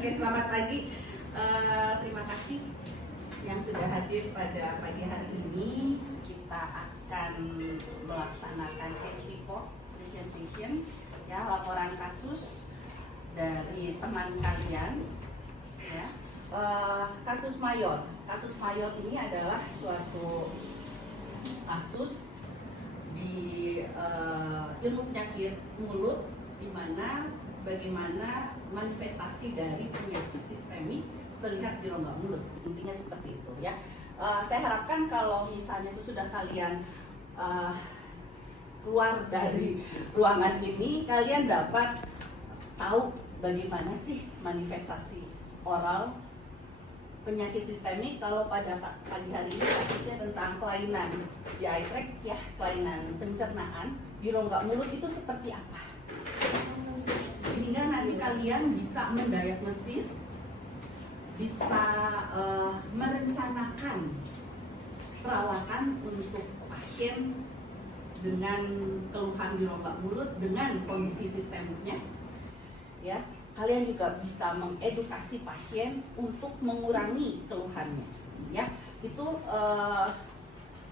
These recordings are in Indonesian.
Oke, selamat pagi. Terima kasih yang sudah hadir pada pagi hari ini. Kita akan melaksanakan case report presentation, ya, laporan kasus dari teman kalian. Ya. Kasus mayor. Kasus mayor ini adalah suatu kasus di ilmu penyakit mulut, di mana bagaimana manifestasi dari penyakit sistemik terlihat di rongga mulut. Intinya seperti itu, ya. Saya harapkan kalau misalnya sesudah kalian keluar dari ruangan ini, kalian dapat tahu bagaimana sih manifestasi oral penyakit sistemik. Kalau pada pagi hari ini kasusnya tentang kelainan GI tract, ya, kelainan pencernaan di rongga mulut itu seperti apa, sehingga nanti kalian bisa mendiagnosis, bisa merencanakan perawatan untuk pasien dengan keluhan di rongga mulut dengan kondisi sistemiknya, ya. Kalian juga bisa mengedukasi pasien untuk mengurangi keluhannya, ya. Itu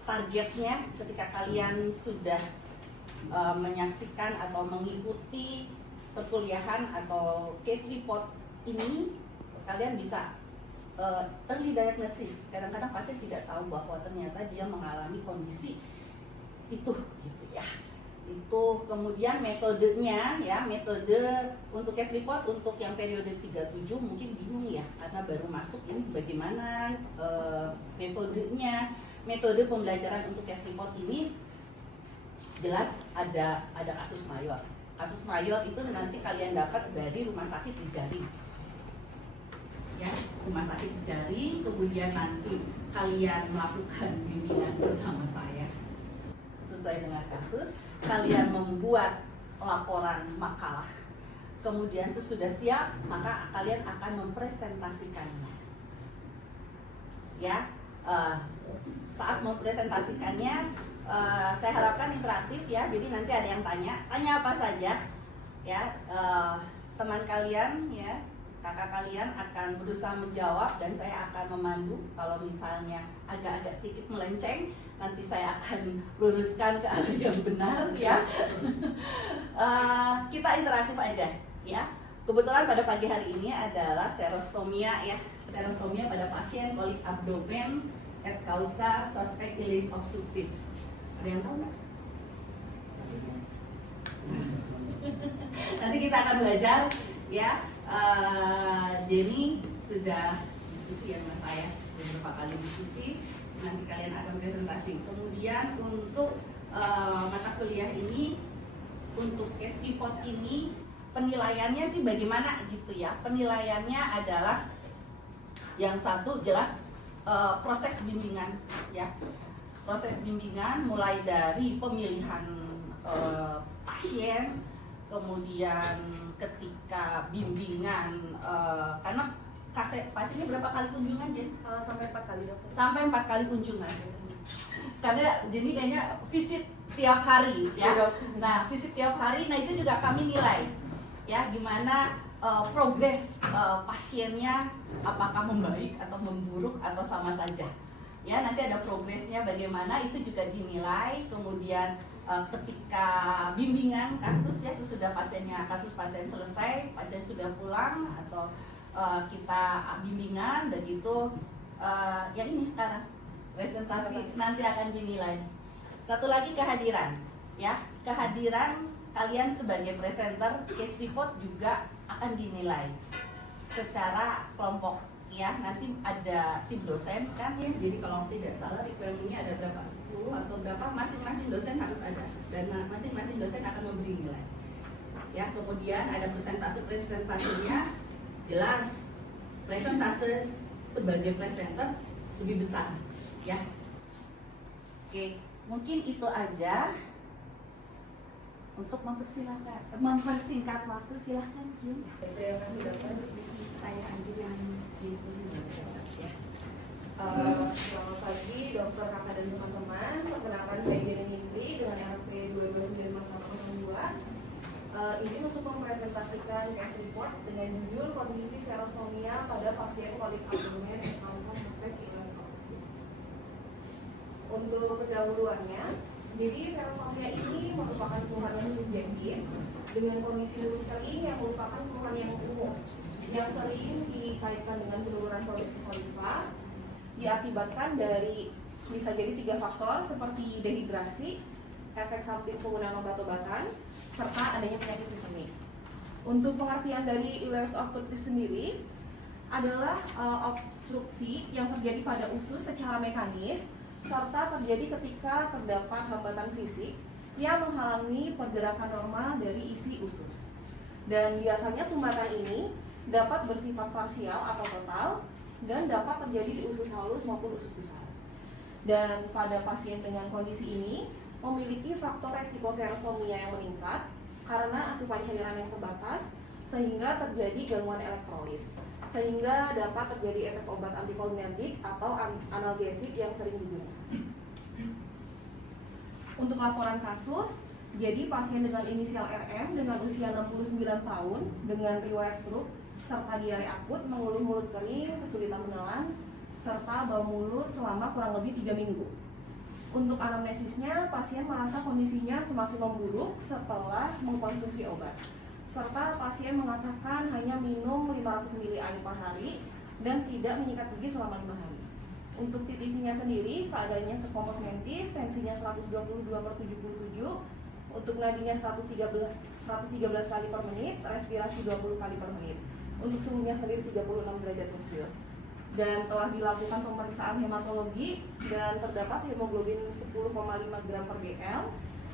targetnya ketika kalian sudah menyaksikan atau mengikuti perkuliahan atau case report ini, kalian bisa early diagnosis. Kadang-kadang pasien tidak tahu bahwa ternyata dia mengalami kondisi itu, gitu, ya. Itu kemudian metodenya, ya, metode untuk case report untuk yang periode 37 mungkin bingung, ya, karena baru masuk ini bagaimana metodenya. Metode pembelajaran untuk case report ini jelas ada kasus mayor. Kasus mayor itu nanti kalian dapat dari rumah sakit di Jari, ya, rumah sakit di Jari. Kemudian nanti kalian melakukan bimbingan bersama saya sesuai dengan kasus. Kalian membuat laporan makalah, kemudian sesudah siap maka kalian akan mempresentasikannya, ya. Saat mempresentasikannya, saya harapkan interaktif, ya. Jadi nanti ada yang tanya apa saja, ya. Teman kalian, ya, kakak kalian akan berusaha menjawab dan saya akan memandu. Kalau misalnya agak-agak sedikit melenceng, nanti saya akan luruskan ke arah yang benar, ya. Kita interaktif aja, ya. Kebetulan pada pagi hari ini adalah serostomia, ya. Serostomia pada pasien kolik abdomen et causa suspect ileus obstruktif. Ada yang tahu nggak? Nanti kita akan belajar, ya. Jenny sudah diskusi ya sama saya, beberapa kali diskusi. Nanti kalian akan presentasi. Kemudian untuk mata kuliah ini, untuk case report ini, penilaiannya sih bagaimana, gitu, ya. Penilaiannya adalah yang satu jelas proses bimbingan, ya. Proses bimbingan mulai dari pemilihan pasien, kemudian ketika bimbingan, karena pasiennya berapa kali kunjungan, Jen? Sampai 4 kali, dokter. Sampai 4 kali kunjungan. Karena jadi kayaknya visit tiap hari, ya. Nah, visit tiap hari, nah itu juga kami nilai, ya, gimana progres pasiennya, apakah membaik atau memburuk atau sama saja, ya. Nanti ada progresnya bagaimana, itu juga dinilai. Kemudian ketika bimbingan kasus, ya, sesudah kasus pasien selesai, pasien sudah pulang atau kita bimbingan, dan gitu, yang ini sekarang presentasi nanti akan dinilai. Satu lagi kehadiran, ya. Kehadiran kalian sebagai presenter case report juga akan dinilai secara kelompok, ya. Nanti ada tim dosen, kan, ya. Jadi kalau tidak salah requirement-nya ada berapa, 10 atau berapa, masing-masing dosen harus ada, dan masing-masing dosen akan memberi nilai, ya. Kemudian ada presentasinya, jelas presentase sebagai presenter lebih besar, ya. Oke, mungkin itu aja untuk mempersingkat waktu. Silahkan, Jun. Terima kasih, dokter. Saya ambil yang ya. Selamat pagi, dokter, kakak, dan teman-teman. Perkenalkan, saya Jenny Nitri dengan RP 229 Mas 02. Izin untuk mempresentasikan menyaksikan case report dengan judul kondisi serostomia pada pasien kolik abdomen atau suspek ileus obstruktif. Untuk pendahuluannya, jadi serostomia ini merupakan keluhan yang subjektif dengan kondisi lubus kering yang merupakan keluhan yang umum yang sering dikaitkan dengan penurunan produksi saliva diakibatkan dari bisa jadi 3 faktor seperti dehidrasi, efek samping penggunaan obat-obatan, serta adanya penyakit sistemik. Untuk pengertian dari ileus obstruktif sendiri adalah obstruksi yang terjadi pada usus secara mekanis serta terjadi ketika terdapat hambatan fisik yang menghalangi pergerakan normal dari isi usus. Dan biasanya sumbatan ini dapat bersifat parsial atau total dan dapat terjadi di usus halus maupun usus besar. Dan pada pasien dengan kondisi ini memiliki faktor resiko serostomia yang meningkat karena asupan cairan yang terbatas sehingga terjadi gangguan elektrolit, sehingga dapat terjadi efek obat antikolinergik atau analgesik yang sering digunakan. Untuk laporan kasus, jadi pasien dengan inisial RM dengan usia 69 tahun dengan riwayat stroke serta diare akut, mengeluh mulut kering, kesulitan menelan, serta bau mulut selama kurang lebih 3 minggu. Untuk anamnesisnya, pasien merasa kondisinya semakin memburuk setelah mengkonsumsi obat. Serta pasien mengatakan hanya minum 500 ml air per hari dan tidak menyikat gigi selama 5 hari. Untuk TTV-nya sendiri, keadaannya sekompos mentis, tensinya 122/77, untuk nadinya 113 kali per menit, respirasi 20 kali per menit. Untuk suhunya sendiri 36 derajat Celcius. Dan telah dilakukan pemeriksaan hematologi dan terdapat hemoglobin 10,5 gram per gl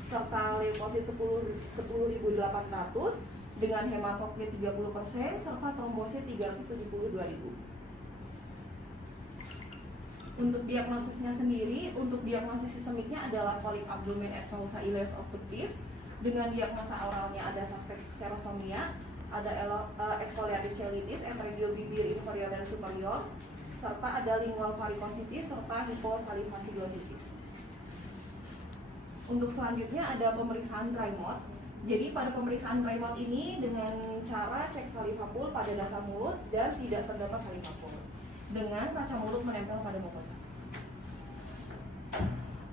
serta leukosit 10.800 dengan hematokrit 30% serta trombosit 372.000. Untuk diagnosisnya sendiri, untuk diagnosis sistemiknya adalah kolik abdomen et venosa ileus obstruktif. Dengan diagnosa awalnya ada suspek serostomia, ada exfoliative cheilitis, enterobiol bibir inferior dan superior, serta ada lingual varicositis serta hiposalivasi glossitis. Untuk selanjutnya ada pemeriksaan dry mouth. Jadi pada pemeriksaan dry mouth ini dengan cara cek saliva pool pada dasar mulut dan tidak terdapat saliva pool dengan kaca mulut menempel pada mukosa.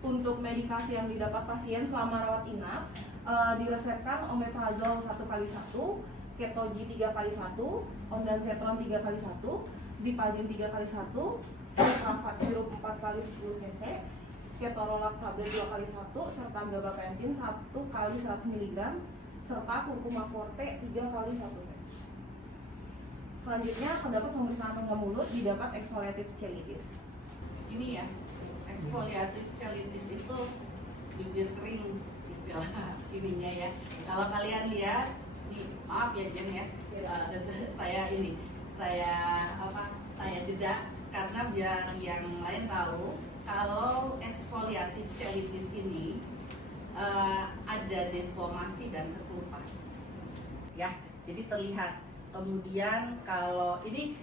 Untuk medikasi yang didapat pasien selama rawat inap, diresepkan omeprazol 1x1, Ketoji 3x1, ondansetron 3x1, dipazin 3x1, sulfat sirup 4x10 cc, ketorolak tablet 2x1, serta gabapentin 1x100 mg, serta kurkuma forte 3x1. Selanjutnya terdapat pemeriksaan rongga mulut, didapat exfoliative cheilitis. Ini ya, exfoliative cheilitis itu bibir kering istilah ininya ya. Kalau kalian lihat, maaf ya Jen ya, saya jeda karena biar yang lain tahu kalau exfoliative cheilitis ini ada desquamasi dan kekelupas ya, jadi terlihat. Kemudian kalau ini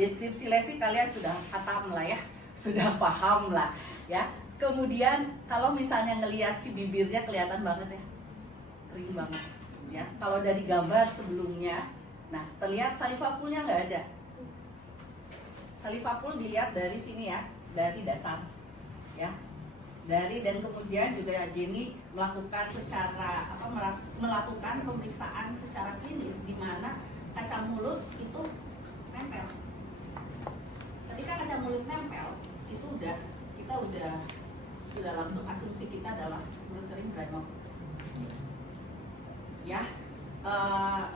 deskripsi lesi kalian sudah hatam lah ya, sudah paham lah ya. Kemudian kalau misalnya ngelihat si bibirnya kelihatan banget ya, kering banget ya. Kalau dari gambar sebelumnya, nah terlihat saliva pool-nya nggak ada. Saliva pool dilihat dari sini ya, dari dasar ya. Dan kemudian juga Jenny melakukan melakukan pemeriksaan secara klinis di mana kaca mulut itu nempel. Ketika kaca mulut nempel, itu kita sudah langsung asumsi kita adalah mulut kering dry mouth. Ya,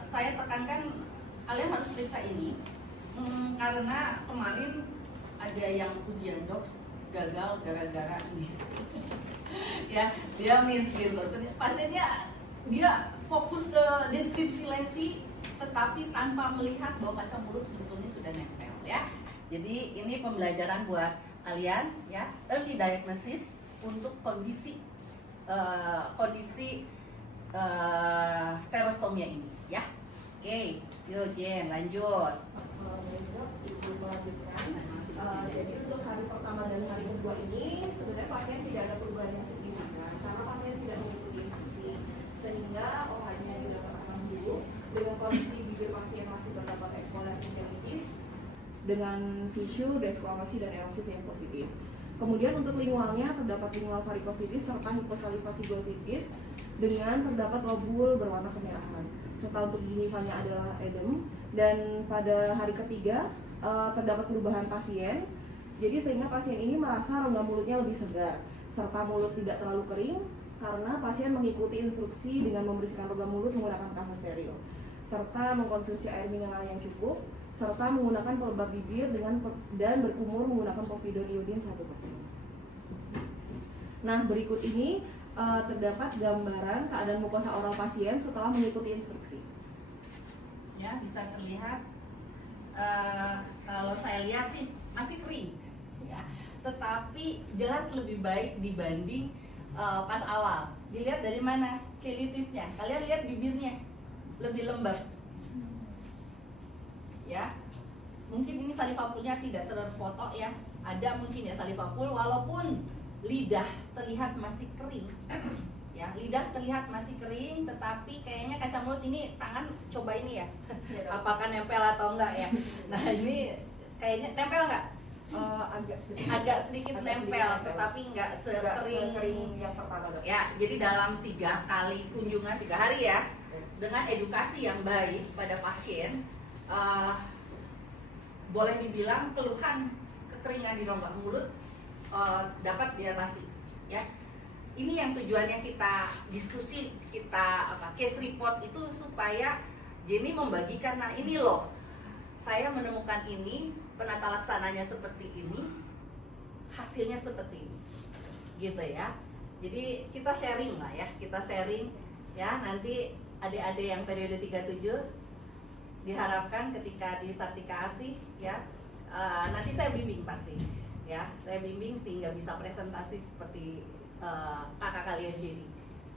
saya tekankan kalian harus periksa ini karena kemarin ada yang ujian DOPS gagal gara-gara ini. Ya, dia miss gitu. Pasiennya dia fokus ke deskripsi lesi tetapi tanpa melihat bahwa kaca mulut sebetulnya sudah nempel ya. Jadi ini pembelajaran buat kalian ya, early diagnosis untuk kondisi serostomia ini ya. Oke, yuk Jen lanjut. Jadi untuk hari pertama dan hari kedua ini sebenarnya pasien tidak ada perubahan yang signifikan karena pasien tidak mengikuti instruksi sehingga OH-nya didapat sangat buruk dengan kondisi bibir pasien masih terdapat eksponat gingivitis dengan tisu, desquamasi, dan erosi yang positif. Kemudian untuk lingualnya terdapat lingual varikositis serta hiposalivasi glottitis dengan terdapat lobul berwarna kemerahan. Serta untuk gingivanya adalah edem, dan pada hari ketiga terdapat perubahan pasien. Jadi sehingga pasien ini merasa rongga mulutnya lebih segar serta mulut tidak terlalu kering karena pasien mengikuti instruksi dengan membersihkan rongga mulut menggunakan kasa steril serta mengkonsumsi air mineral yang cukup serta menggunakan pelembab bibir dan berkumur menggunakan povidone iodin 1%. Nah, berikut ini terdapat gambaran keadaan mukosa oral pasien setelah mengikuti instruksi. Ya, bisa terlihat kalau saya lihat sih masih kering, ya. Tetapi jelas lebih baik dibanding pas awal. Dilihat dari mana celitisnya. Kalian lihat bibirnya lebih lembab, ya. Mungkin ini salivapulnya tidak terfoto ya. Ada mungkin ya salivapul, walaupun lidah terlihat masih kering. Ya, lidah terlihat masih kering, tetapi kayaknya kaca mulut ini tangan coba ini ya, apakah nempel atau enggak ya. Nah ini kayaknya nempel nggak? Agak sedikit nempel, tetapi nggak sekering yang pertama. Ya, jadi dalam 3 kali kunjungan 3 hari ya, dengan edukasi yang baik pada pasien, boleh dibilang keluhan kekeringan di rongga mulut dapat diatasi, ya. Ini yang tujuannya kita diskusi, kita case report itu supaya Jenny membagikan, nah ini loh, saya menemukan ini, penata laksananya seperti ini, hasilnya seperti ini, gitu ya. Jadi kita sharing lah ya, nanti adik-adik yang periode 37 diharapkan ketika disertifikasi ya, nanti saya bimbing pasti ya, saya bimbing sehingga bisa presentasi seperti kakak kalian jadi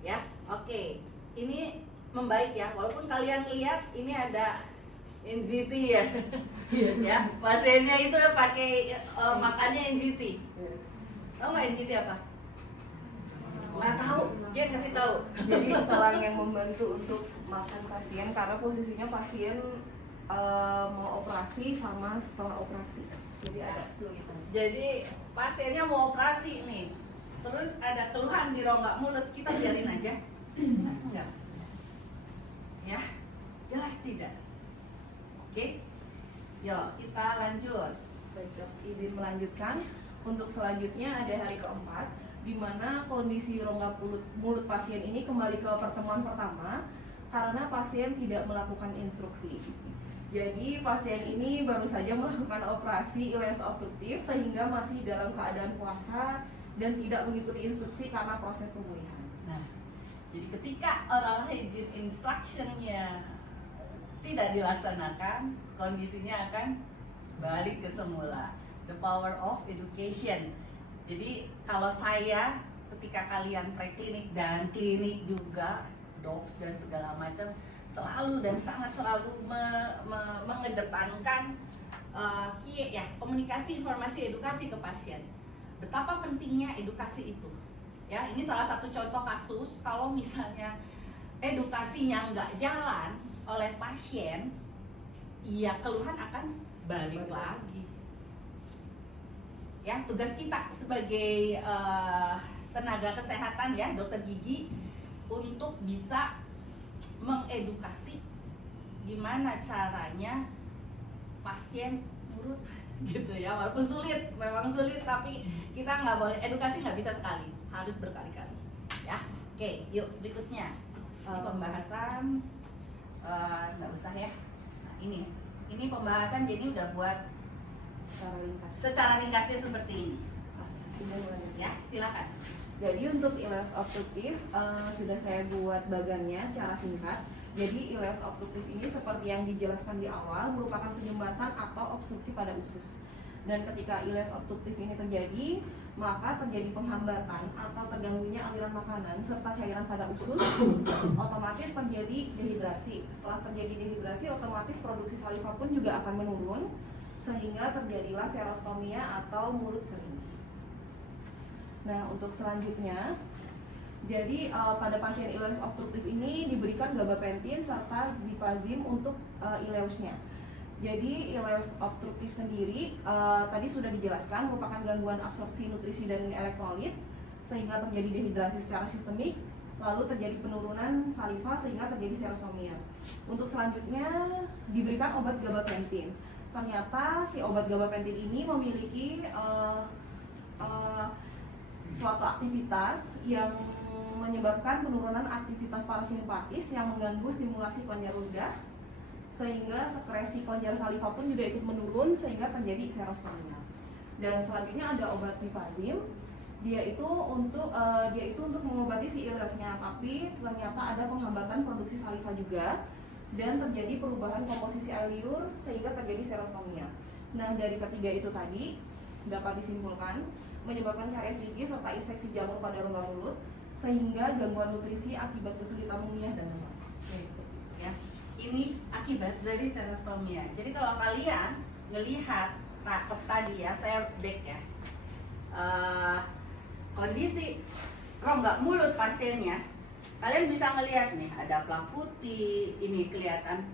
ya. Oke, ini membaik ya, walaupun kalian lihat ini ada NGT ya. Ya, pasiennya itu pakai makannya NGT. Tahu nggak NGT apa? Nggak tahu, dia kasih tahu. Jadi selang yang membantu untuk makan pasien karena posisinya pasien mau operasi sama setelah operasi. Jadi ada kesulitan. Jadi pasiennya mau operasi nih, terus ada keluhan di rongga mulut, kita biarin aja? Jelas enggak? Ya, jelas tidak. Oke, yuk kita lanjut. Baik dok, izin melanjutkan. Untuk selanjutnya ada hari keempat, di mana kondisi rongga mulut pasien ini kembali ke pertemuan pertama karena pasien tidak melakukan instruksi. Jadi pasien ini baru saja melakukan operasi ileus obstruktif sehingga masih dalam keadaan puasa dan tidak mengikuti instruksi karena proses pemulihan. Nah, jadi ketika oral hygiene instruction-nya tidak dilaksanakan, kondisinya akan balik ke semula. The power of education. Jadi kalau saya ketika kalian preklinik dan klinik juga, docs dan segala macam, selalu dan sangat selalu mengedepankan komunikasi, informasi, edukasi ke pasien. Betapa pentingnya edukasi itu. Ya, ini salah satu contoh kasus kalau misalnya edukasinya nggak jalan oleh pasien, ya keluhan akan balik lagi. Ya, tugas kita sebagai tenaga kesehatan ya, dokter gigi, untuk bisa mengedukasi gimana caranya pasien nurut gitu ya, walaupun sulit, memang sulit, tapi kita nggak boleh, edukasi nggak bisa sekali, harus berkali-kali ya. Oke, yuk berikutnya ini pembahasan nggak usah ya. Nah, ini pembahasan jadi udah buat secara ringkasnya seperti ini ya, silakan. Jadi untuk ileus obstruktif sudah saya buat bagannya secara singkat. Jadi ileus obstruktif ini seperti yang dijelaskan di awal merupakan penyumbatan atau obstruksi pada usus. Dan ketika ileus obstruktif ini terjadi, maka terjadi penghambatan atau terganggunya aliran makanan serta cairan pada usus, otomatis terjadi dehidrasi. Setelah terjadi dehidrasi, otomatis produksi saliva pun juga akan menurun sehingga terjadilah serostomia atau mulut kering. Nah, untuk selanjutnya, Jadi pada pasien ileus obstruktif ini diberikan gabapentin serta zipazim untuk ileusnya. Jadi ileus obstruktif sendiri tadi sudah dijelaskan merupakan gangguan absorpsi nutrisi dan elektrolit sehingga terjadi dehidrasi secara sistemik, lalu terjadi penurunan saliva sehingga terjadi serosomia. Untuk selanjutnya diberikan obat gabapentin. Ternyata si obat gabapentin ini memiliki suatu aktivitas yang menyebabkan penurunan aktivitas parasimpatis yang mengganggu stimulasi kelenjar ludah sehingga sekresi kelenjar saliva pun juga ikut menurun sehingga terjadi serostomia. Dan selanjutnya ada obat sifazim. Dia itu untuk mengobati si ileusnya, tapi ternyata ada penghambatan produksi saliva juga dan terjadi perubahan komposisi air liur sehingga terjadi serostomia. Nah, dari ketiga itu tadi dapat disimpulkan menyebabkan karies gigi serta infeksi jamur pada rongga mulut sehingga gangguan nutrisi akibat kesulitan mengunyah dan demam. Ya, ini akibat dari serostomia. Jadi kalau kalian melihat rakep tadi ya, saya back ya, kondisi rongga mulut pasiennya, kalian bisa melihat nih ada plak putih, ini kelihatan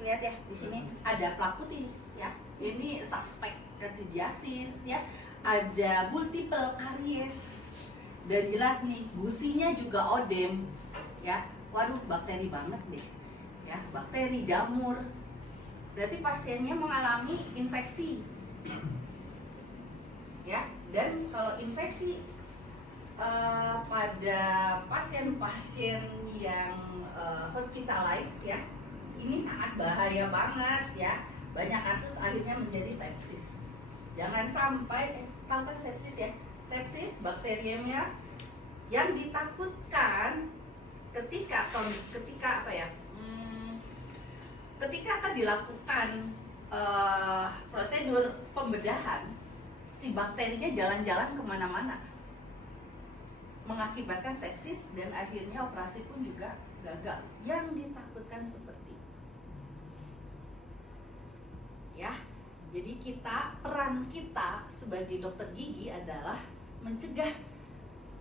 ya di sini ada plak putih ya, ini suspek candidiasis ya, ada multiple karies dan jelas nih gusinya juga odem ya, waduh bakteri banget deh ya, bakteri jamur, berarti pasiennya mengalami infeksi ya. Dan kalau infeksi pada pasien-pasien yang hospitalized ya, ini sangat bahaya banget ya. Banyak kasus akhirnya menjadi sepsis. Jangan sampai tahu kan sepsis ya? Sepsis bakteriemia yang ditakutkan ketika apa ya? Ketika akan dilakukan prosedur pembedahan, si bakterinya jalan-jalan kemana-mana, mengakibatkan sepsis dan akhirnya operasi pun juga gagal. Yang ditakutkan seperti itu. Ya, jadi peran kita sebagai dokter gigi adalah mencegah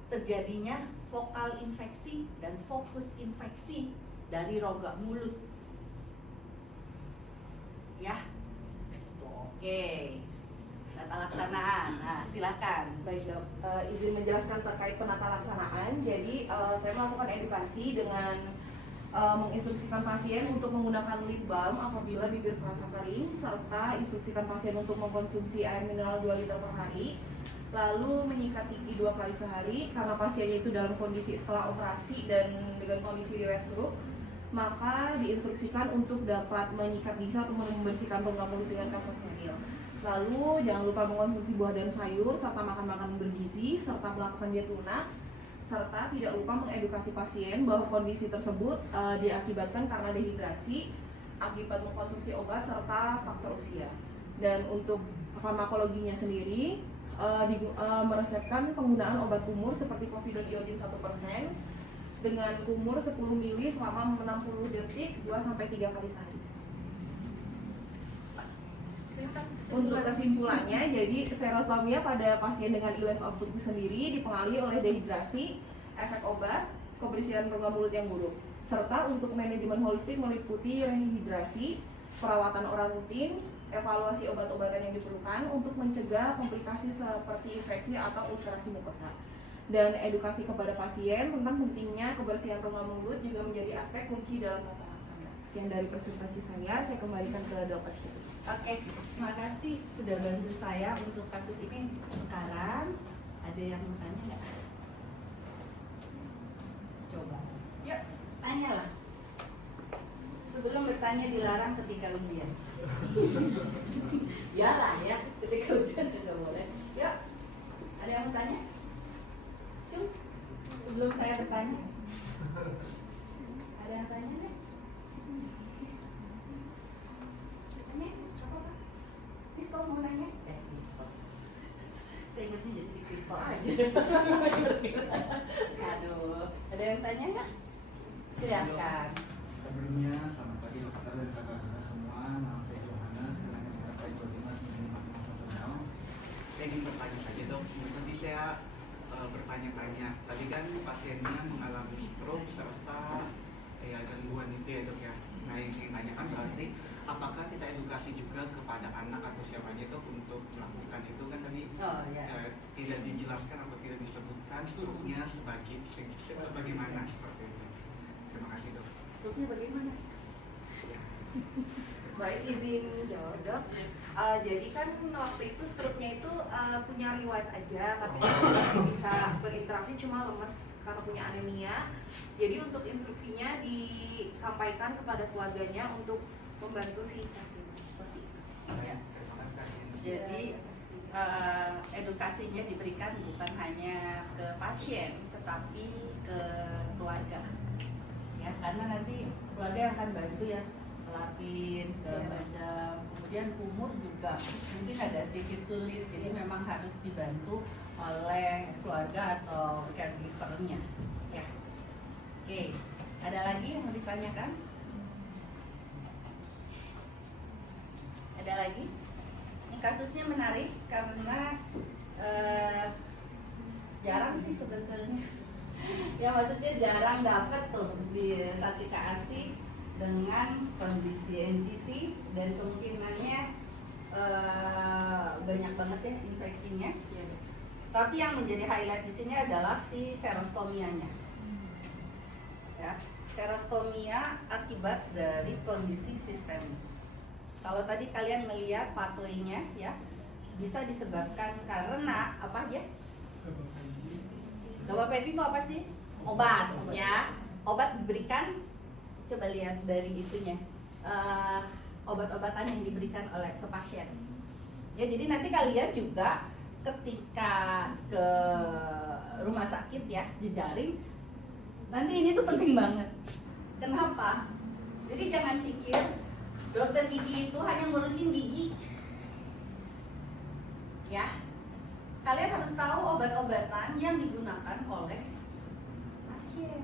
terjadinya fokal infeksi dan fokus infeksi dari rongga mulut. Ya, oke. Penata laksanaan, nah silakan. Baik dok, izin menjelaskan terkait penata laksanaan. Jadi saya melakukan edukasi dengan menginstruksikan pasien untuk menggunakan lip balm apabila bibir terasa kering, serta instruksikan pasien untuk mengkonsumsi air mineral 2 liter per hari, lalu menyikat gigi 2 kali sehari. Karena pasiennya itu dalam kondisi setelah operasi dan dengan kondisi riwayat stroke, maka diinstruksikan untuk dapat menyikat gigi atau membersihkan rongga mulut dengan kasa steril. Lalu jangan lupa mengkonsumsi buah dan sayur serta makan makanan bergizi serta melakukan diet lunak, serta tidak lupa mengedukasi pasien bahwa kondisi tersebut diakibatkan karena dehidrasi akibat mengkonsumsi obat serta faktor usia. Dan untuk farmakologinya sendiri meresepkan penggunaan obat kumur seperti povidone iodin 1% dengan kumur 10 ml selama 60 detik 2-3 kali sehari. Untuk kesimpulannya, jadi serostomia pada pasien dengan ileus obstruktif sendiri dipengaruhi oleh dehidrasi, efek obat, kebersihan rongga mulut yang buruk, serta untuk manajemen holistik meliputi rehidrasi, perawatan oral rutin, evaluasi obat-obatan yang diperlukan untuk mencegah komplikasi seperti infeksi atau ulcerasi mukosa, dan edukasi kepada pasien tentang pentingnya kebersihan rongga mulut juga menjadi aspek kunci dalam tata laksana. Sekian dari presentasi saya kembalikan ke Dr. Syed. Oke, terima kasih sudah bantu saya untuk kasus ini. Sekarang ada yang mau tanya nggak? Coba, yuk tanyalah. Sebelum bertanya dilarang ketika ujian. Yalah ya, ketika ujian nggak boleh. Yuk, ada yang mau tanya? Cung, sebelum saya bertanya, ada yang tanya nggak? Tanya, apa? Pistol mau nanya? Pistol. Saya ingatnya jadi si pistol aja. Aduh, ada yang tanya nggak? Silakan. Sebelumnya, selamat pagi dokter dan kakak-kakak semua. Nama saya Johannes, dengan Jakarta Ibu Dimas Menerima Nasional. Saya ingin bertanya saja dok, nanti saya bertanya-tanya. Tadi kan pasiennya mengalami stroke serta gangguan itu ya dok ya. Nah yang saya tanyakan berarti apakah kita edukasi juga kepada anak atau siapanya itu untuk melakukan itu kan tadi tidak dijelaskan atau tidak disebutkan stroke-nya bagaimana seperti itu. Terima kasih dok. Stroke-nya bagaimana? Baik, izin jawab dok. Jadi kan waktu itu stroke-nya itu punya riwayat aja, tapi masih bisa berinteraksi, cuma lemes karena punya anemia. Jadi untuk instruksinya disampaikan kepada keluarganya untuk membantu si pasien seperti itu. Ya. Jadi edukasinya diberikan bukan hanya ke pasien, tetapi ke keluarga. Ya, karena nanti keluarga yang akan bantu ya, pelapin segala macam. Kemudian umur juga mungkin ada sedikit sulit, jadi memang harus dibantu oleh keluarga atau caregiver-nya. Ya. Oke, ada lagi yang mau ditanyakan? Ada lagi? Ini kasusnya menarik karena jarang sih sebetulnya. Ya maksudnya jarang dapet tuh di sakit ASI dengan kondisi NCT dan kemungkinannya banyak banget ya infeksinya. Ya. Tapi yang menjadi highlight di sini adalah si serostomianya. Ya, serostomia akibat dari kondisi sistemik. Kalau tadi kalian melihat pathway-nya ya, bisa disebabkan karena apa aja? Gabapentin itu apa sih? Obat ya. Obat diberikan, coba lihat dari itunya, obat-obatan yang diberikan oleh ke pasien. Ya, jadi nanti kalian juga ketika ke rumah sakit ya, jejaring, nanti ini tuh penting banget. Kenapa? Jadi jangan pikir dokter gigi itu hanya ngurusin gigi. Ya, kalian harus tahu obat-obatan yang digunakan oleh pasien.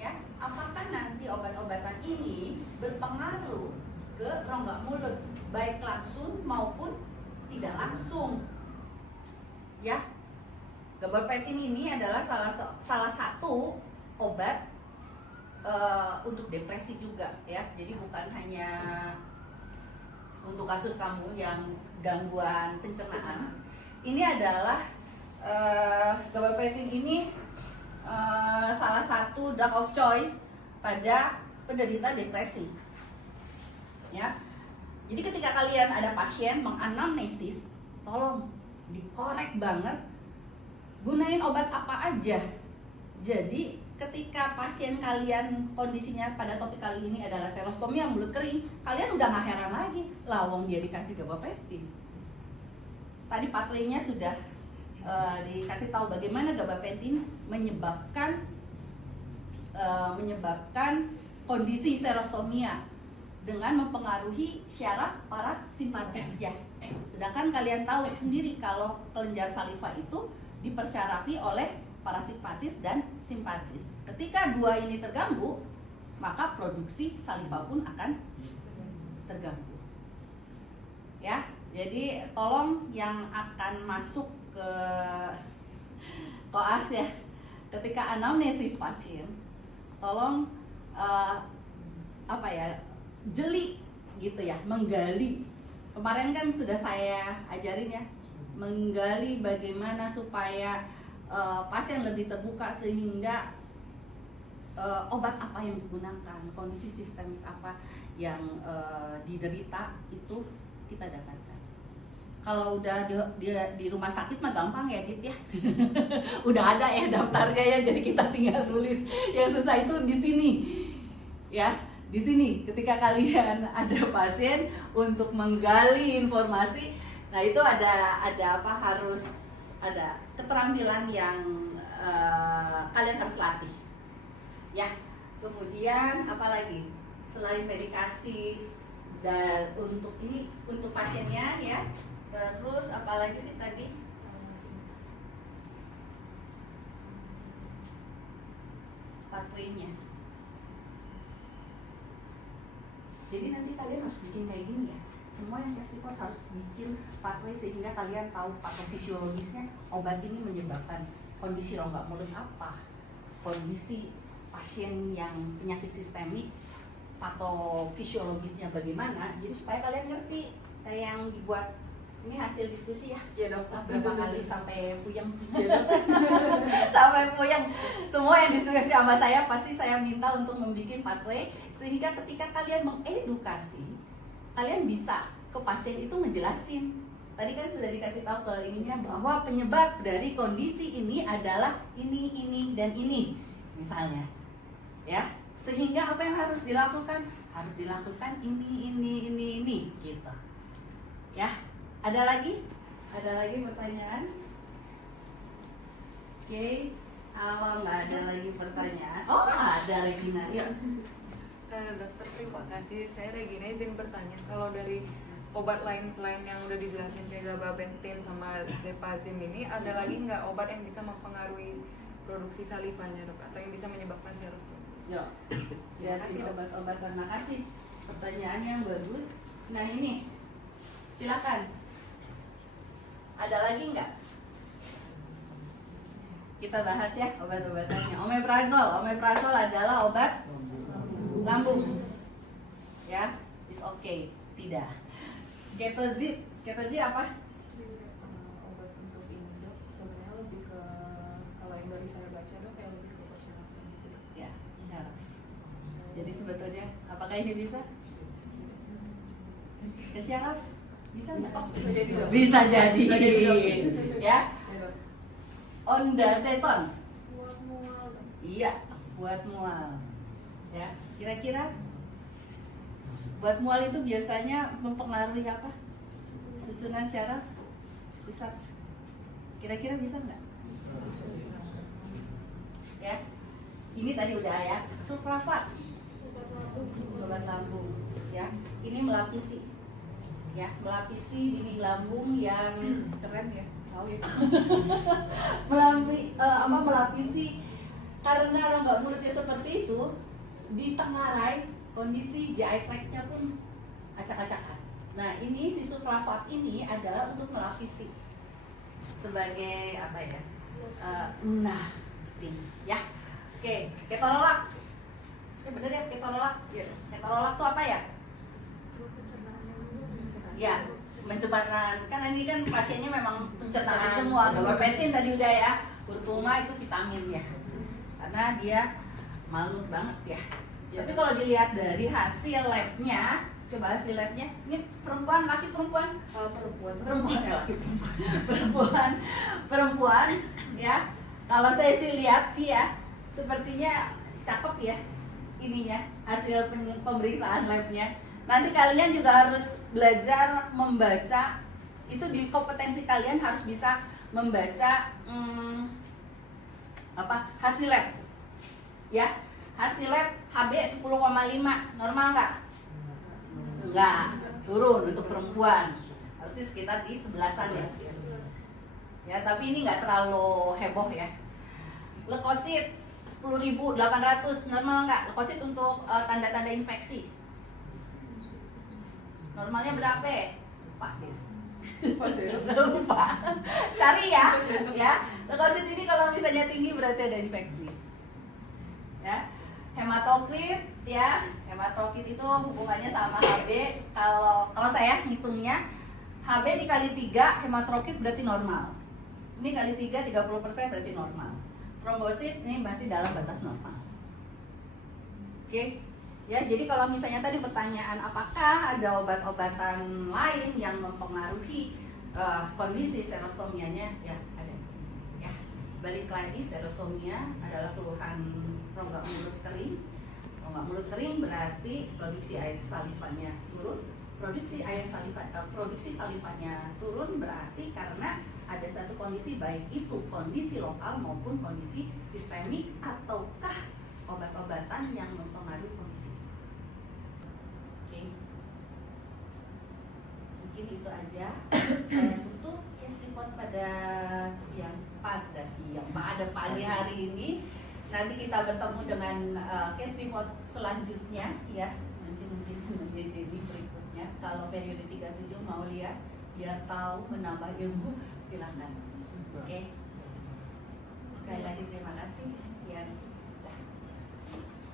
Ya, apakah nanti obat-obatan ini berpengaruh ke rongga mulut, baik langsung maupun tidak langsung. Ya, gabapentin ini adalah salah satu obat untuk depresi juga ya. Jadi bukan hanya untuk kasus kamu yang gangguan pencernaan. Ini adalah gabapentin ini salah satu drug of choice pada penderita depresi. Ya. Jadi ketika kalian ada pasien menganamnesis, tolong dikorek banget, gunain obat apa aja. Jadi ketika pasien kalian kondisinya pada topik kali ini adalah serostomia mulut kering, kalian udah gak heran lagi, lawang dia dikasih gabapentin. Tadi pathway-nya sudah dikasih tahu bagaimana gabapentin menyebabkan kondisi serostomia dengan mempengaruhi syaraf parasimpatis ya. Sedangkan kalian tahu sendiri kalau kelenjar saliva itu dipersyarafi oleh parasimpatis dan simpatis. Ketika dua ini terganggu, maka produksi saliva pun akan terganggu. Ya, jadi tolong yang akan masuk ke koas ya, ketika anamnesis pasien, tolong jeli gitu ya, menggali. Kemarin kan sudah saya ajarin ya, menggali bagaimana supaya pasien lebih terbuka sehingga obat apa yang digunakan, kondisi sistemik apa yang diderita itu kita dapatkan. Kalau udah di rumah sakit mah gampang ya Dit ya. Udah ada ya daftarnya ya, jadi kita tinggal tulis. Yang susah itu di sini. Ya, di sini ketika kalian ada pasien untuk menggali informasi, nah itu ada harus ada keterampilan yang kalian harus latih. Ya, kemudian apalagi selain medikasi dan untuk pasiennya ya, terus apalagi sih tadi pathway-nya. Jadi nanti kalian harus bikin kayak gini ya, semua yang case report harus bikin pathway sehingga kalian tahu patofisiologisnya obat ini menyebabkan kondisi rongga mulut apa, kondisi pasien yang penyakit sistemik patofisiologisnya bagaimana, jadi supaya kalian ngerti. Kayak yang dibuat ini hasil diskusi ya, Ya dok. berapa kali sampai puyeng, sampai puyeng. Semua yang diskusi sama saya pasti saya minta untuk membuat pathway sehingga ketika kalian mengedukasi, kalian bisa ke pasien itu ngejelasin. Tadi kan sudah dikasih tahu ke ininya bahwa penyebab dari kondisi ini adalah ini, dan ini, misalnya, ya. Sehingga apa yang harus dilakukan? Harus dilakukan ini, gitu. Ya. Ada lagi? Ada lagi pertanyaan? Oke, kalau nggak ada lagi pertanyaan, oh ada Regina, yuk. Dokter, terima kasih. Saya Regina izin bertanya, kalau dari obat lain selain yang udah dijelasin kayak gabapentin sama zepazim ini, ada lagi nggak obat yang bisa mempengaruhi produksi salivanya dok, atau yang bisa menyebabkan serostomia? Yuk, lihatin obat-obatan. Makasih, pertanyaan yang bagus. Nah ini, silakan. Ada lagi nggak? Kita bahas ya obat-obatannya. Omeprazol adalah obat lambung. Ya, is okay. Tidak. Ketozid apa? Obat untuk ini dok, sebenarnya lebih ke, kalau yang dari saya baca dok, kayak lebih ke persyaratan gitu dok. Ya, syaraf. Jadi sebetulnya, apakah ini bisa? Ke syaraf? Bisa nggak? Bisa jadi dok. Bisa jadi. Bisa jadi, dok. Ya. Ya dok. Ondansetron. Buat mual dok. Iya, buat mual. Ya, kira-kira buat mual itu biasanya mempengaruhi apa? Susunan syaraf, pusat. Kira-kira bisa nggak? Ya, ini tadi udah ya. Suprafat, obat lambung. Ya, ini melapisi. Ya, melapisi dinding lambung yang keren ya, tahu ya. Melapisi karena rongga mulutnya seperti itu, ditengarai kondisi GI tract-nya pun acak-acakan. Nah, ini si suprafat ini adalah untuk melapisi sebagai apa ya? Ya. Oke, ketorolak. Ya bener ya, ketorolak. Ketorolak tuh apa ya? Ya, pencernaan. Kan ini kan pasiennya memang pencernaan semua. Gabapentin tadi udah ya. Kurkuma itu vitamin ya. Karena dia malnut banget ya. Tapi kalau dilihat dari hasil labnya, coba hasil labnya, ini perempuan, laki perempuan, perempuan ya, laki perempuan ya. Kalau saya sih lihat sih ya, sepertinya cakep ya ininya, hasil pemeriksaan labnya. Nanti kalian juga harus belajar membaca, itu di kompetensi kalian harus bisa membaca hasil lab ya. Hasil lab HB 10,5 normal nggak? Enggak, turun untuk perempuan. Harusnya sekitar di 11-an ya. Ya, tapi ini nggak terlalu heboh ya. Leukosit 10.800 normal nggak? Leukosit untuk tanda-tanda infeksi. Normalnya berapa? Lupa. Cari ya. Ya. Leukosit ini kalau misalnya tinggi berarti ada infeksi. Ya. Hematokrit ya. Hematokrit itu hubungannya sama HB. Kalau saya ngitungnya HB dikali 3 hematokrit berarti normal. Ini kali 3 30% berarti normal. Trombosit ini masih dalam batas normal. Oke. Ya, jadi kalau misalnya tadi pertanyaan apakah ada obat-obatan lain yang mempengaruhi kondisi serostomianya, ya ada. Ya, balik lagi, serostomia adalah keluhan rongga mulut kering. Rongga mulut kering berarti produksi air salivanya turun. Produksi salivanya turun berarti karena ada satu kondisi, baik itu kondisi lokal maupun kondisi sistemik ataukah obat-obatan yang mempengaruhi kondisi. Oke. Mungkin itu aja. Saya tutup case report pada pagi hari ini. Nanti kita bertemu dengan case report selanjutnya ya. Nanti mungkin menjadi berikutnya. Kalau periode 37 mau lihat biar tahu menambah ilmu, silakan. Oke. Sekali lagi terima kasih. Sekian.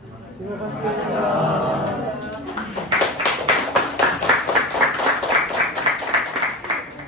Terima kasih.